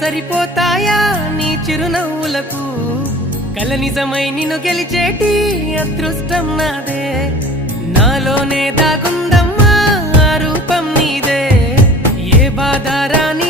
సరిపోతాయా నీ చిరునవ్వులకు కల నిజమై నిన్ను గెలిచేటి అదృష్టం నాదే నాలోనే దాగుందమ్మా రూపం నీదే ఏ బాధ రాని